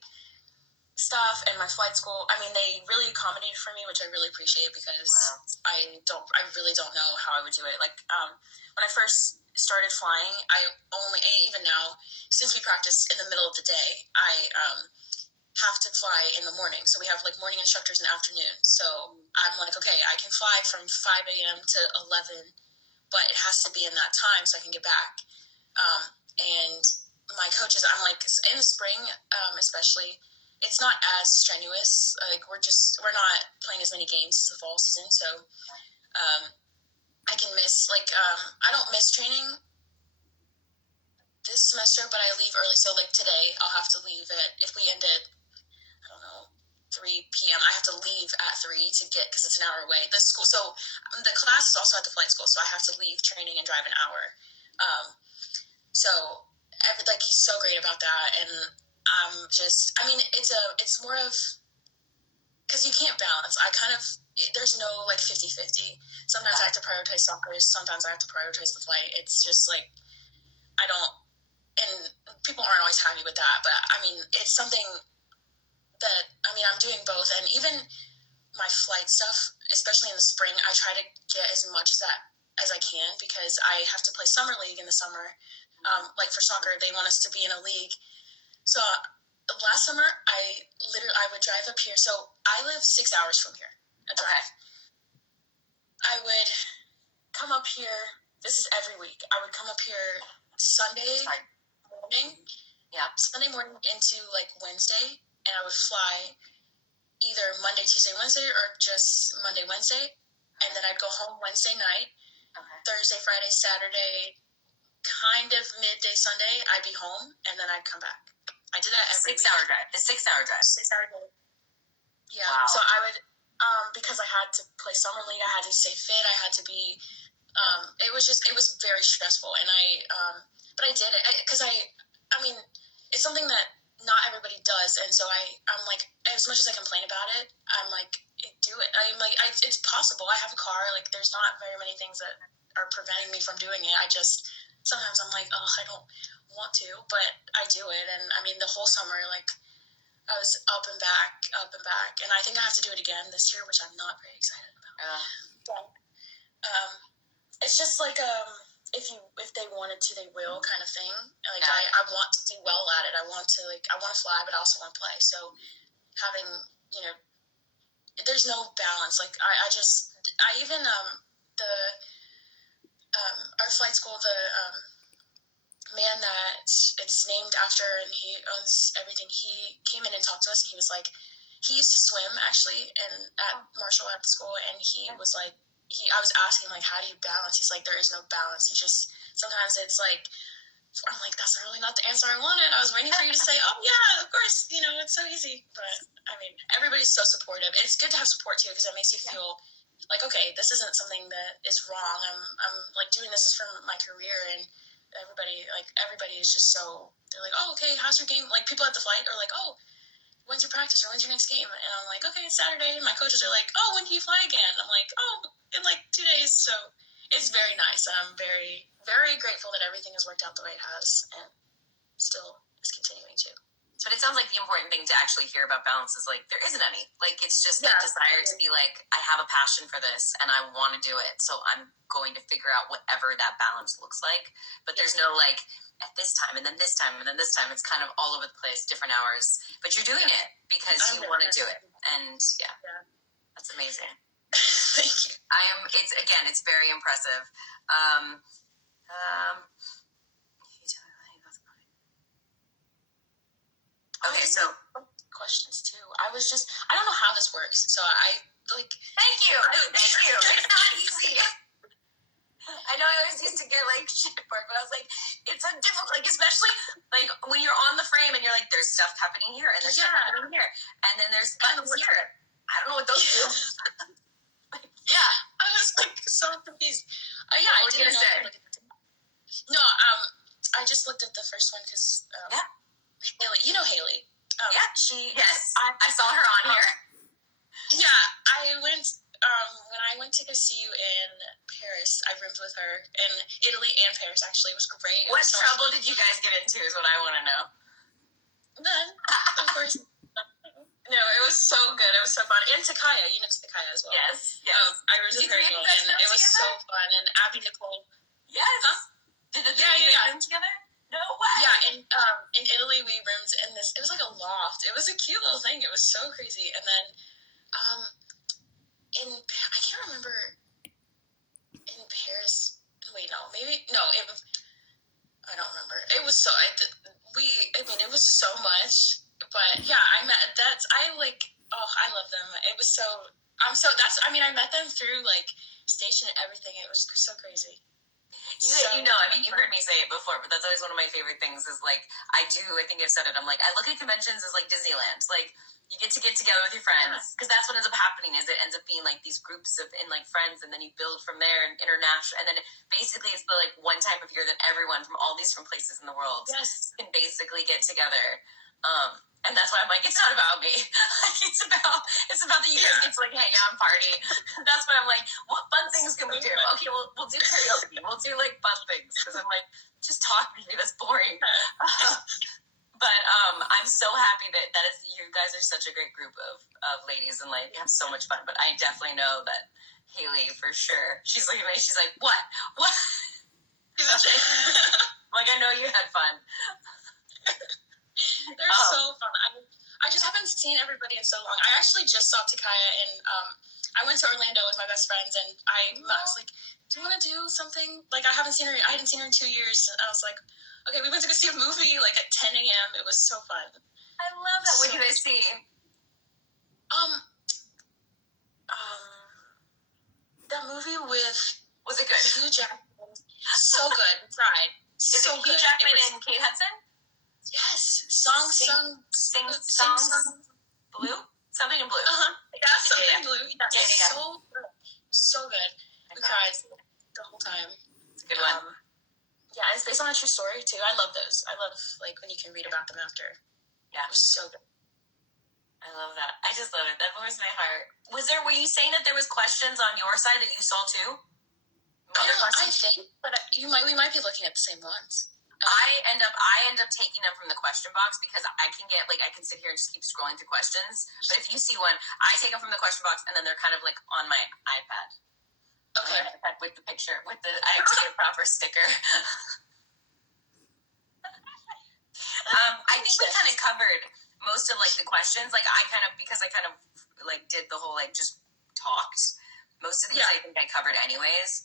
stuff and my flight school. I mean, they really accommodated for me, which I really appreciate because I really don't know how I would do it. Like when I first started flying, even now, since we practice in the middle of the day, I have to fly in the morning. So we have like morning instructors and afternoon. So I'm like, okay, I can fly from 5 a.m. to 11, but it has to be in that time so I can get back. And my coaches, I'm like, in the spring, especially, it's not as strenuous. Like we're not playing as many games as the fall season. So I can miss I don't miss training this semester, but I leave early. So like today, I'll have to leave if we end at, I don't know, 3 p.m. I have to leave at 3 to get, because it's an hour away. The school, so the class is also at the flight school, so I have to leave training and drive an hour. So he's so great about that, and it's more of, because you can't balance. There's no like 50-50. Sometimes I have to prioritize soccer. Sometimes I have to prioritize the flight. It's just like I don't, and people aren't always happy with that. But I mean, it's something that I'm doing both, and even my flight stuff, especially in the spring, I try to get as much as that as I can because I have to play summer league in the summer. Like for soccer, they want us to be in a league. So last summer, I would drive up here. So I live 6 hours from here. A drive. Okay. I would come up here. This is every week. I would come up here Sunday morning. Yeah. Sunday morning into like Wednesday, and I would fly either Monday, Tuesday, Wednesday, or just Monday, Wednesday, and then I'd go home Wednesday night. Okay. Thursday, Friday, Saturday, kind of midday Sunday, I'd be home, and then I'd come back. I did that every 6 hour drive. The 6 hour drive. 6 hour drive. Yeah. Wow. So I would, because I had to play summer league, I had to stay fit, I had to be. It was very stressful, and but I did it because it's something that not everybody does, and so I'm like, as much as I complain about it, I'm like, do it. It's possible. I have a car. Like, there's not very many things that are preventing me from doing it. Sometimes I'm like, oh, I don't want to, but I do it. And the whole summer, like, I was up and back, and I think I have to do it again this year, which I'm not very excited about. But it's just like if they wanted to, they will kind of thing. Like I want to do well at it. I want to fly, but I also want to play. So having there's no balance. Like our flight school, the man that it's named after and he owns everything, he came in and talked to us, and he was like, he used to swim actually at Marshall at the school, and he was like, I was asking, like, how do you balance? He's like, there is no balance. Sometimes it's like, I'm like, that's really not the answer I wanted. I was waiting for you to say, oh yeah, of course, it's so easy. But everybody's so supportive. It's good to have support too, because it makes you feel like, okay, this isn't something that is wrong. I'm like doing this is for my career, and everybody is just so, they're like, oh, okay, how's your game? Like, people at the flight are like, oh, when's your practice, or when's your next game? And I'm like, okay, it's Saturday. And my coaches are like, oh, when do you fly again? I'm like, oh, in like 2 days. So it's very nice. And I'm very, very grateful that everything has worked out the way it has, and still is continuing to. But it sounds like the important thing to actually hear about balance is, like, there isn't any. Like, it's just that desire to be like, I have a passion for this and I want to do it. So I'm going to figure out whatever that balance looks like. But there's no, like, at this time and then this time and then this time. It's kind of all over the place, different hours. But you're doing it because you want to do it. And that's amazing. Thank you. It's very impressive. Okay, so questions too. I don't know how this works, so I like. Thank you. It's not easy. I know I always used to get like shit for it, but I was like, it's so difficult, like, especially like when you're on the frame and you're like, there's stuff happening here and there's stuff happening here, and then there's buttons here. I don't know what those do. I was like so confused. I didn't know. No, I just looked at the first one because Haley, Haley. Yes, I saw her on here. Yeah, I went to go see you in Paris. I roomed with her in Italy and Paris, actually. It was great. What trouble did you guys get into is what I want to know. None, of course. No, it was so good. It was so fun. And Takaya, you know Takaya as well. Yes. I roomed with her, and it was so fun. And Abby Nicole. Yes. Huh? Did the three room together? No way. Yeah, in Italy we roomed in this. It was like a loft. It was a cute little thing. It was so crazy. And then, I can't remember in Paris. Wait, no, maybe no. I don't remember. It was so. It was so much. But yeah, I love them. It was so. I met them through like station and everything. It was so crazy. You heard me say it before, but that's always one of my favorite things is like, I think I've said it, I'm like, I look at conventions as like Disneyland. Like, you get together with your friends, because that's what ends up happening, is it ends up being like these groups of friends, and then you build from there, and international, and then basically it's the like one time of year that everyone from all these different places in the world can basically get together. And that's why I'm like, it's not about me. it's about that you guys get to like hang out and party. That's why I'm like, what fun things can we do? Okay, we'll do karaoke. We'll do like fun things, because I'm like, just talking to me, that's boring. But I'm so happy that is, you guys are such a great group of ladies, and like have so much fun. But I definitely know that Haley, for sure, she's looking at me, she's like, what? Like, I know you had fun. They're so fun. I just haven't seen everybody in so long. I actually just saw Takaya, and I went to Orlando with my best friends, and I was like, do you want to do something? Like, I hadn't seen her in 2 years. And I was like, okay, we went to go see a movie like at 10 a.m. It was so fun. I love that. What did you guys see? That movie with... Was it good? Hugh Jackman. So good. Cried. Is it Hugh Jackman and Kate Hudson? Yes. Sing Blue? Something in blue. Yeah, something in blue. Yeah. So good. We cried the whole time. It's a good one. Yeah, it's based on a true story too. I love those. I love like when you can read about them after. Yeah. It was so good. I love that. I just love it. That warms my heart. Were you saying that there was questions on your side that you saw too? I think, but we might be looking at the same ones. I end up taking them from the question box, because I can sit here and just keep scrolling through questions. But if you see one, I take them from the question box, and then they're kind of like on my iPad. Okay. With the picture, I have to get a proper sticker. I think we kind of covered most of like the questions. Like because I kind of like did the whole like just talked. Most of these I think I covered anyways.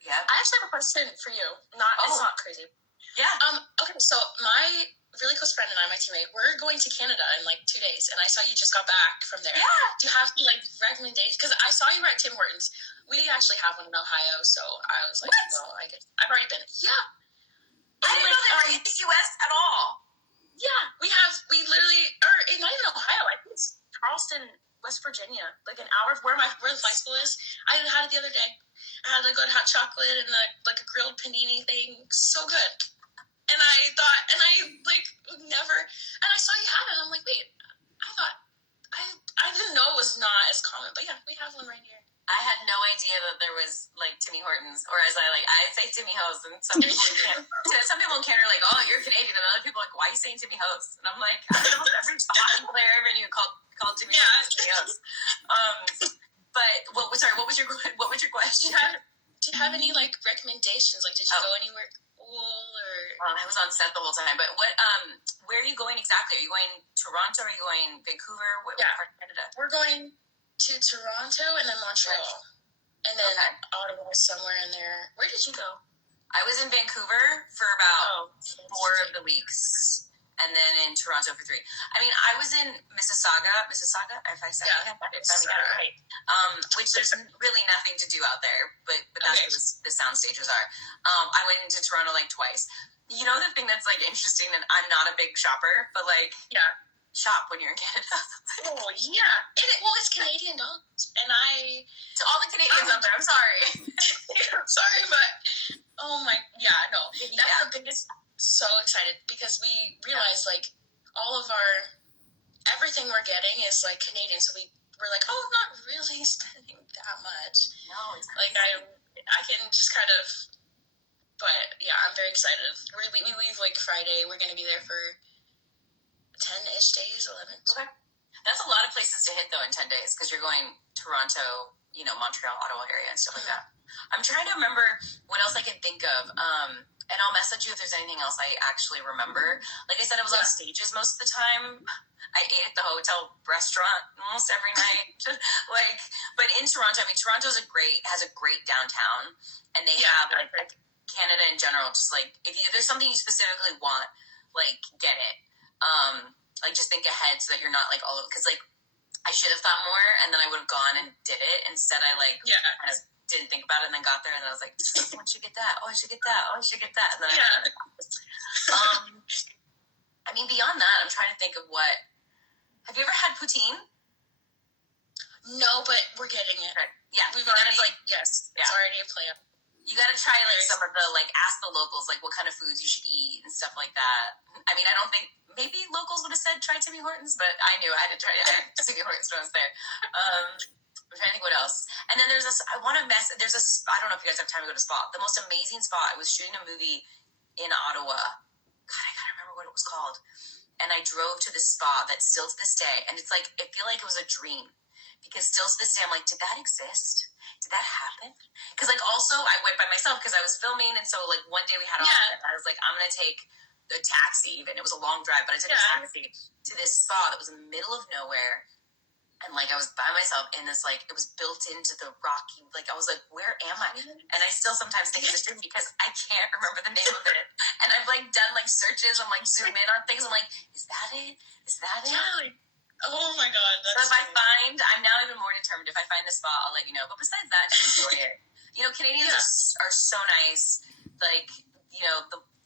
Yeah. I actually have a question for you. It's not crazy. Yeah. Okay, so my really close friend and I, my teammate, we're going to Canada in like 2 days, and I saw you just got back from there. Yeah. Do you have any like recommendations? Because I saw you were at Tim Hortons. We actually have one in Ohio, so I was like, well, I guess I've already been. Yeah. I didn't know they were in the U.S. at all. Yeah, we literally, or not even Ohio. I think it's Charleston, West Virginia, like an hour from where the flight school is. I had it the other day. I had like good hot chocolate and like a grilled panini thing. So good. And I thought, and I like never, and I saw you had it. And I'm like, wait, I thought, I didn't know it was not as common, but yeah, we have one right here. I had no idea that there was like Timmy Hortons, or as I say Timmy Ho's, and some people can't. Some people in Canada are like, oh, you're Canadian, and other people are like, why are you saying Timmy Ho's? And I'm like, I don't know, every hockey player I ever knew called Timmy Hortons Timmy Ho's. But what was your question? Do you have any like recommendations? Like, did you go anywhere cool or? I was on set the whole time. But where are you going exactly? Are you going Toronto? Are you going Vancouver? What part of Canada? We're going to Toronto and then Montreal, and then Ottawa somewhere in there. Where did you go? I was in Vancouver for about 4 of the weeks, and then in Toronto for 3. I mean, I was in Mississauga, if I said it right. Which there's really nothing to do out there, but that's what the sound stages are. I went into Toronto like twice. You know, the thing that's like interesting, and I'm not a big shopper, but like shop when you're in Canada. Oh yeah, it's Canadian dollars, and to all the Canadians out there, I'm sorry. I'm sorry, but that's the biggest. So excited because we realized like all of our everything we're getting is like Canadian, so we we're like, oh, I'm not really spending that much. No, it's like I can just kind of. But yeah, I'm very excited. We leave like Friday. We're gonna be there for 10-ish days, 11. Okay. That's a lot of places to hit though in 10 days because you're going Toronto, Montreal, Ottawa area and stuff like that. I'm trying to remember what else I can think of. And I'll message you if there's anything else I actually remember. Like I said, I was on stages most of the time. I ate at the hotel restaurant almost every night. But in Toronto, Toronto has a great downtown, and they have like Canada in general. Just like if there's something you specifically want, like get it. Just think ahead so that you're not like all over. Because like I should have thought more, and then I would have gone and did it. Instead, I kind of didn't think about it, and then got there, and I was like, oh, I should get that. Oh, I should get that. Oh, I should get that. And then beyond that, I'm trying to think of what. Have you ever had poutine? No, but we're getting it. Okay. Yeah, we've already yes, it's already a plan. You gotta try some of the ask the locals what kind of foods you should eat and stuff like that. I don't think maybe locals would have said try Timmy Hortons, but I knew I had to try Timmy Hortons when I was there. I'm trying to think what else. And then there's this. I don't know if you guys have time to go to Spa. The most amazing spot. I was shooting a movie in Ottawa. God, I gotta remember what it was called. And I drove to this spa that still to this day, and it's I feel like it was a dream. Because still to this day, I'm like, did that exist? Did that happen? Because also I went by myself because I was filming, and so one day we had off, and I was like, I'm gonna take a taxi. Even it was a long drive, but I took a taxi to this spa that was in the middle of nowhere, and I was by myself in this it was built into the rocky. I was like, where am I? And I still sometimes think it's a dream because I can't remember the name of it. And I've done searches. I'm zoom in on things. I'm like, is that it? Is that it? Yeah. Oh my God. So if I'm now even more determined. If I find the spot, I'll let you know. But besides that, just enjoy it. Canadians are so nice.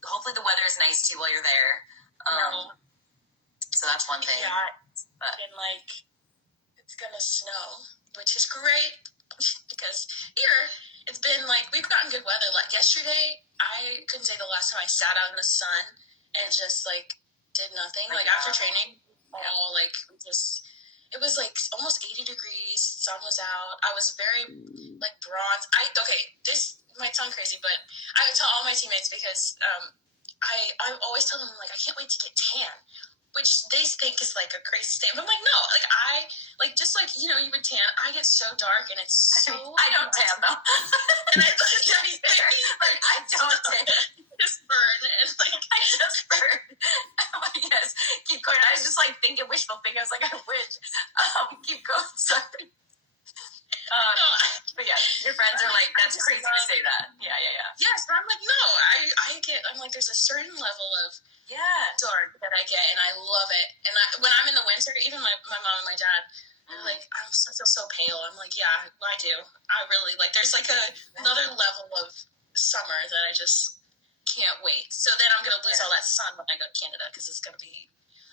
Hopefully the weather is nice too while you're there. So that's one thing. Yeah. But it's gonna snow, which is great because here it's been we've gotten good weather. Yesterday, I couldn't say the last time I sat out in the sun and just did nothing. After training. It was almost 80 degrees. Sun was out. I was very bronze. This might sound crazy, but I would tell all my teammates because I always tell them I can't wait to get tan, which they think is a crazy statement. I'm no, I just you would tan. I get so dark and it's so. I don't tan though, and I don't tan. Just burn and I just burn. Yes, keep going. I was just thinking wishful thinking. I was I wish. Keep going. Sorry. No, but yeah, your friends are that's crazy to say that. Yeah. Yes, but I'm no, I get. I'm there's a certain level of dark that I get, and I love it. And when I'm in the winter, even my mom and my dad, they're I feel so pale. I'm yeah, I do. I really there's another level of summer that I just can't wait. So then I'm gonna lose all that sun when I go to Canada because it's gonna be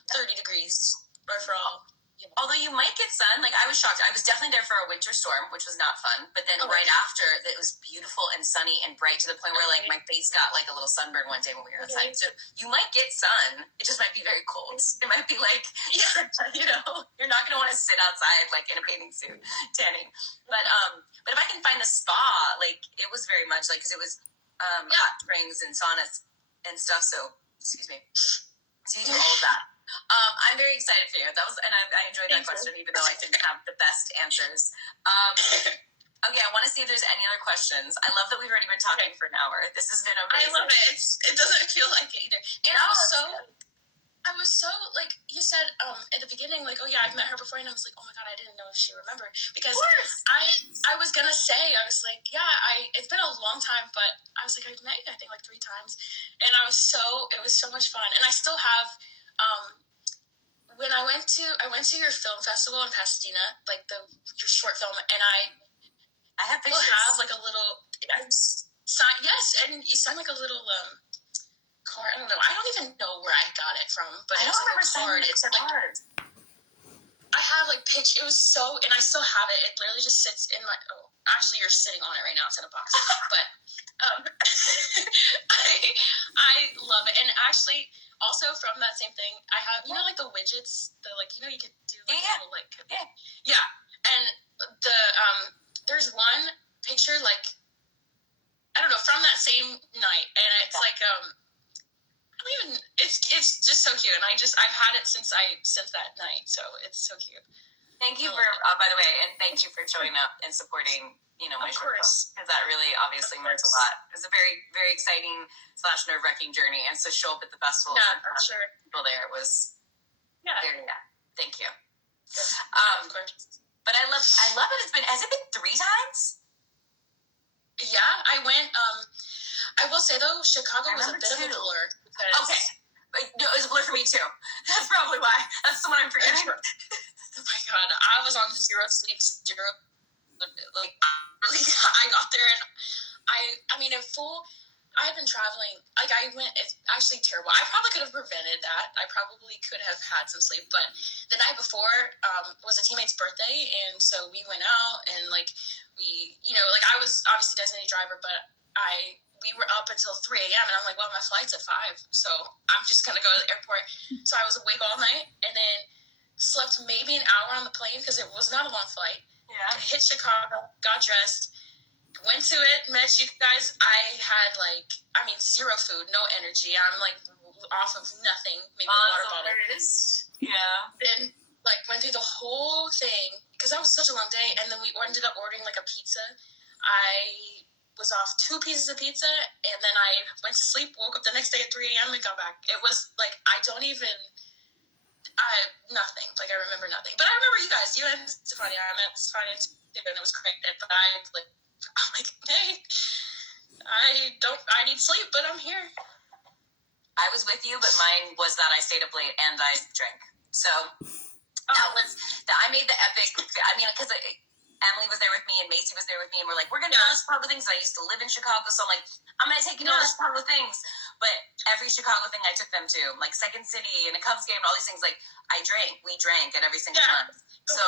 30 degrees or for all. Although you might get sun, I was shocked. I was definitely there for a winter storm, which was not fun. But then right after, it was beautiful and sunny and bright to the point where my face got a little sunburn one day when we were outside. So you might get sun. It just might be very cold. It might be you're not going to want to sit outside in a bathing suit tanning. But if I can find the spa, it was very much because it was hot springs and saunas and stuff. So excuse me. So you do all of that. I'm very excited for you. I enjoyed that question, even though I didn't have the best answers. Okay, I want to see if there's any other questions. I love that we've already been talking for an hour. This has been amazing. I love it. It doesn't feel like it either. And I was so you said at the beginning oh yeah, I've met her before, and I was oh my God, I didn't know if she remembered because I was gonna say I was yeah, it's been a long time, but I was I've met you I think 3 times, and it was so much fun, and I still have when I went to your film festival in Pasadena, your short film, and I have pictures. Have a little yes, and you signed a little card. I don't know. I don't even know where I got it from, but I don't remember signing it said card. I have picture. It was so, and I still have it. It literally just sits in my. Oh, actually, you're sitting on it right now. It's in a box, but I love it. And actually, also from that same thing, I have the widgets. The you could do little yeah. there's one picture, like, I don't know, from that same night, and it's like, I don't even, it's just so cute, and I've had it since that night, so it's so cute. Thank you for, by the way, and thank you for showing up and supporting, my short film, because that really obviously meant a lot. It was a very, very exciting / nerve-wracking journey, and to show up at the festival, I'm sure people there, it was very, thank you. Of course. But I love it. Has it been 3 times? Yeah, I went. I will say though, Chicago was a bit of a blur. Okay, no, it was a blur for me too. That's probably why. That's the one I'm forgetting. Oh my god, I was on 0 sleep, 0. Like, really, I got there and I mean, I've been traveling. Like, it's actually terrible. I probably could have prevented that. I probably could have had some sleep. But the night before was a teammate's birthday, and so we went out and, like, like, I was obviously a designated driver, but we were up until 3 a.m. and I'm like, well, my flight's at 5, so I'm just gonna go to the airport. So I was awake all night and then slept maybe an hour on the plane because it was not a long flight. Yeah. Hit Chicago, got dressed. Went to it, met you guys. I had 0 food, no energy. I'm off of nothing, maybe a water bottle. Yeah. Then went through the whole thing because that was such a long day, and then we ended up ordering a pizza. I was off 2 pieces of pizza, and then I went to sleep. Woke up the next day at 3 a.m. and got back. It was nothing. I remember nothing, but I remember you guys. You and Stefania. I met Stefania too, and it was great. But I'm like, hey, I need sleep, but I'm here. I was with you, but mine was that I stayed up late and I drank. So I made the epic, because Emily was there with me and Macy was there with me, and we're like, we're going to do all the Chicago things. I used to live in Chicago, so I'm like, I'm going to take you to all the Chicago things. But every Chicago thing I took them to, like Second City and a Cubs game and all these things, we drank at every single one. So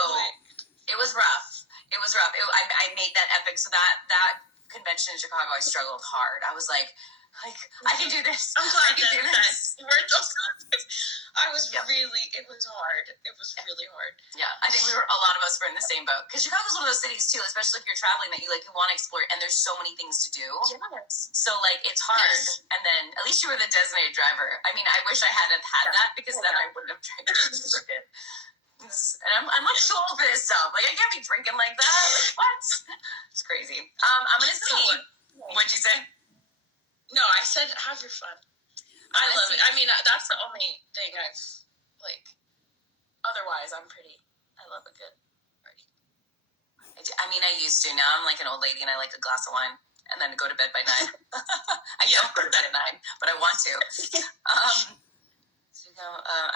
it was rough. I made that epic. So that convention in Chicago, I struggled hard. I was like, I can do this. I'm glad I can do this. It was hard. It was really hard. Yeah, I think a lot of us were in the same boat. Because Chicago's one of those cities too, especially if you're traveling, that you want to explore, and there's so many things to do. Yes. So it's hard. Yes. And then at least you were the designated driver. I mean, I wish I had had that, because then I wouldn't have drank as a kid. And I'm too old for this stuff. I can't be drinking like that. What? It's crazy. I'm gonna see. What'd you say? No, I said have your fun. I love it. I mean, that's the only thing I've otherwise, I love a good party. I used to. Now I'm like an old lady, and I like a glass of wine, and then go to bed by 9. I don't go to bed at 9, but I want to.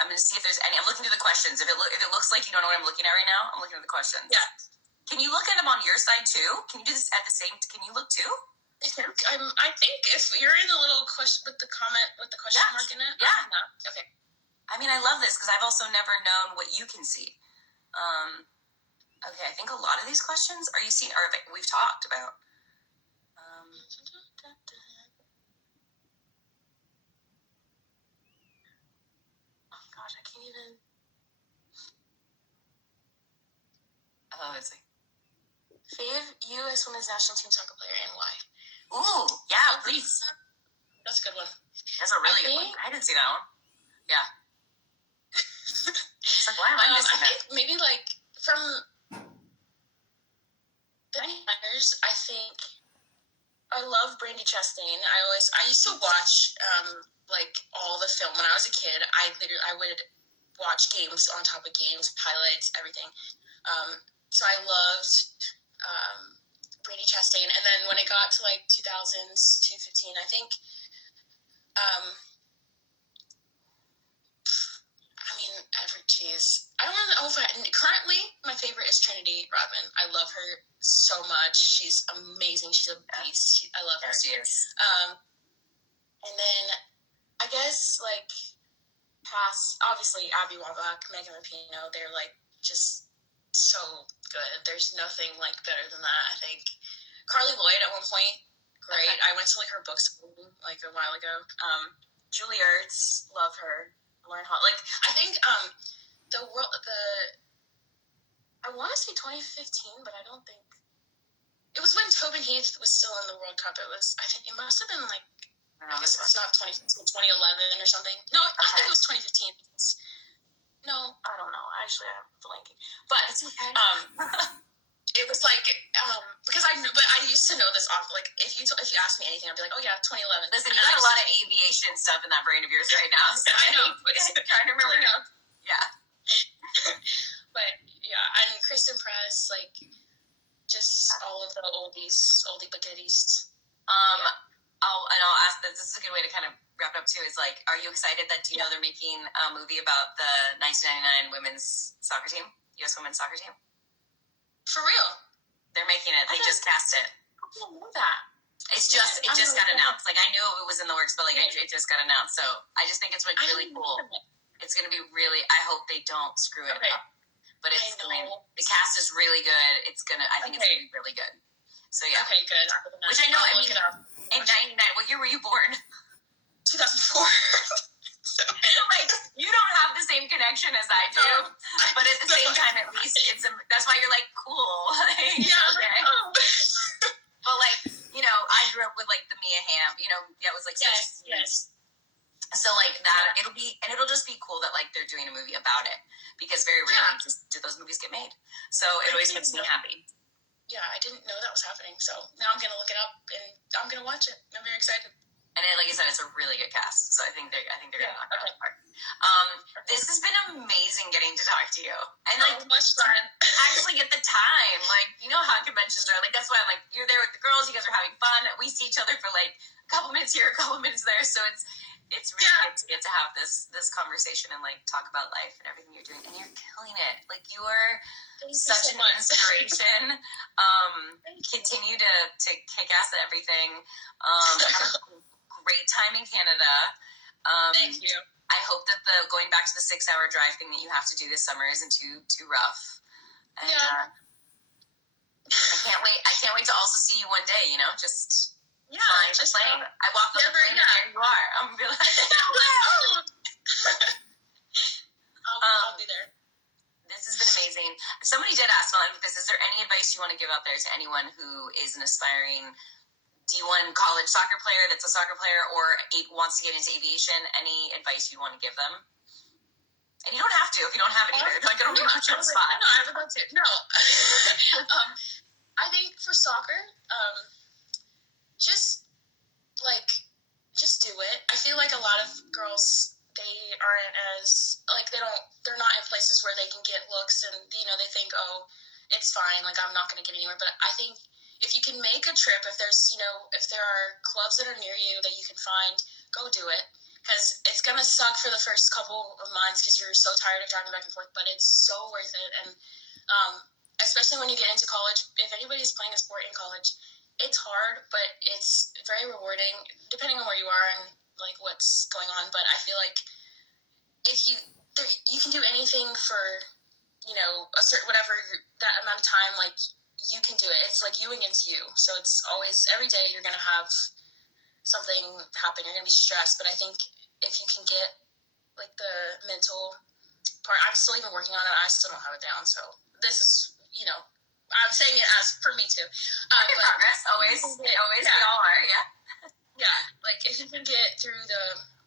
I'm going to see if there's any. I'm looking through the questions. If it looks like you don't know what I'm looking at right now, I'm looking at the questions. Yeah. Can you look at them on your side too? Can you do this at the same? Can you look too? I think if you're in the little question with the comment with the question mark in it. Yeah. Okay. I love this because I've also never known what you can see. Okay, I think a lot of these questions we've talked about. Oh gosh, I can't even. Oh, it's like fave U.S. Women's National Team soccer player and why? Ooh, yeah, please. That's a good one. That's a really good one. I didn't see that one. Yeah. It's why am I missing that? I think maybe from the 99ers, I think I love Brandi Chastain. I used to watch all the film when I was a kid. I would watch games on top of games, highlights, everything. So I loved Brandi Chastain, and then when it got to 2000s, 2015, I think. I don't know if currently my favorite is Trinity Rodman. I love her so much. She's amazing. She's a beast. I love her. She is. And then I guess past, obviously Abby Wambach, Megan Rapinoe, they're just so good. There's nothing better than that. I think Carly Lloyd at one point, great. I went to her books a while ago. Julie Ertz, love her. Lauren Hall. I think I want to say 2015, but I don't think It was when Tobin Heath was still in the World Cup. I think it must have been like, I guess it's not 2011 or something. No, I think it was 2015. No, I don't know. Actually, I'm blanking. But it's okay. It was like because I used to know this off. Like if you ask me anything, I'd be like, oh yeah, 2011. Listen, you got a lot of aviation stuff in that brain of yours right now. So I know. But I'm trying to remember. Yeah. But yeah, and Kristen Press, like just all of the oldie but goodies. I'll ask this. This is a good way to kind of wrap it up too. Is like, are you excited that you know they're making a movie about the 1999 women's soccer team, U.S. women's soccer team? For real? They're making it. They just cast it. I didn't know that. It just got announced. Like I knew it was in the works, but like it just got announced. So I just think it's like really cool. It's gonna be really. I hope they don't screw it up. But it's the cast is really good. It's gonna. I think it's gonna be really good. So yeah. Okay, good. Which I know. I mean, in '99, what year were you born? 2004. So like you don't have the same connection as I do, but at the same time, at least that's why you're like cool. Like, yeah. Okay. But like I grew up with like the Mia Hamm. That was like yes. So like that, it'll just be cool that like they're doing a movie about it because very rarely do those movies get made. So it always makes me happy. Yeah, I didn't know that was happening. So now I'm gonna look it up and I'm gonna watch it. I'm very excited. And like I said, it's a really good cast. So I think they're gonna knock it out of the park. This has been amazing getting to talk to you. And like much fun. actually get the time. Like how conventions are. Like that's why I'm like you're there with the girls, you guys are having fun. We see each other for like a couple minutes here, a couple minutes there. So it's really good to get to have this conversation and like talk about life and everything you're doing. And you're killing it. Like you are such an inspiration. Continue to kick ass at everything. Have a great time in Canada. Thank you. I hope that the going back to the 6-hour drive thing that you have to do this summer isn't too rough. And I can't wait. I can't wait to also see you one day. Just flying the plane. I walk on the plane and there you are. I'm gonna be like, I'll be there. This has been amazing. Somebody did ask, I'll end with this. Is there any advice you want to give out there to anyone who is an aspiring D1 college soccer player that's a soccer player or wants to get into aviation? Any advice you want to give them? And you don't have to if you don't have it either. Like, I don't want to put you on the spot. No, I would love to. No. I think for soccer, just do it. I feel like a lot of girls, they aren't as, like, they're not in places where they can get looks and, they think, oh, it's fine, like, I'm not going to get anywhere. But I think if you can make a trip, if there are clubs that are near you that you can find, go do it. Because it's going to suck for the first couple of months because you're so tired of driving back and forth, but it's so worth it. And especially when you get into college, if anybody's playing a sport in college, it's hard, but it's very rewarding, depending on where you are and like what's going on. But I feel like if you can do anything for a certain whatever that amount of time, like you can do it. It's like you against you. So it's always every day you're gonna have something happen. You're gonna be stressed. But I think if you can get like the mental part, I'm still even working on it. I still don't have it down. So this is I'm saying it as for me too. Progress, always. We all are, Yeah, like if you can get through the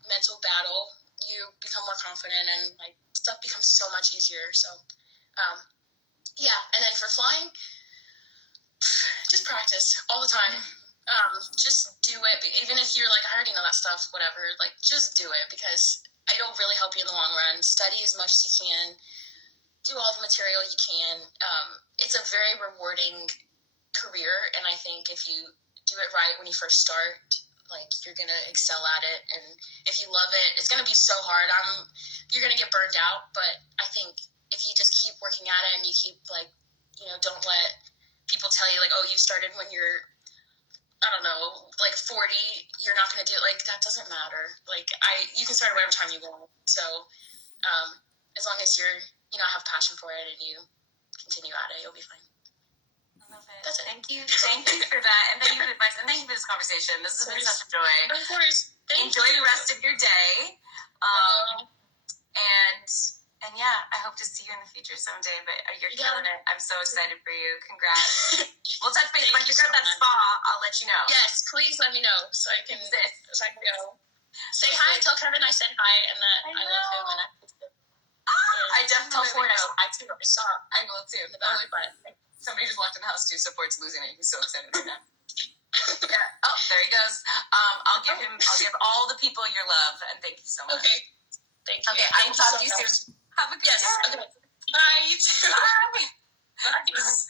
mental battle, you become more confident and like stuff becomes so much easier. So, and then for flying, just practice all the time. Just do it. Even if you're like, I already know that stuff, whatever, like just do it because it'll really help you in the long run. Study as much as you can. Do all the material you can. It's a very rewarding career, and I think if you do it right when you first start, like you're gonna excel at it. And if you love it, it's gonna be so hard. You're gonna get burned out, but I think if you just keep working at it and you keep like, don't let people tell you like, oh, you started when you're, I don't know, like 40, you're not gonna do it. Like that doesn't matter. Like you can start whatever time you want. So as long as you're have passion for it and you continue at it, you'll be fine. I love it. That's it. Thank you for that, and thank you for the advice, and thank you for this conversation. This has been such a joy. Of course. Enjoy the rest of your day, and And yeah, I hope to see you in the future someday, but you're killing it. I'm so excited for you. Congrats. We'll touch base. When you go to that spa, I'll let you know. Yes, please let me know so I can go. Say hi. Tell Kevin I said hi and that I love him and I miss him. I definitely Tell Ford know. I too saw. I will too. Somebody just walked in the house too, so Ford's losing it. He's so excited right now. Yeah. Oh, there he goes. I'll give all the people your love, and thank you so much. Okay. Thank you. Okay, I will talk to you soon. Have a good day. Okay. Bye. Bye. Bye.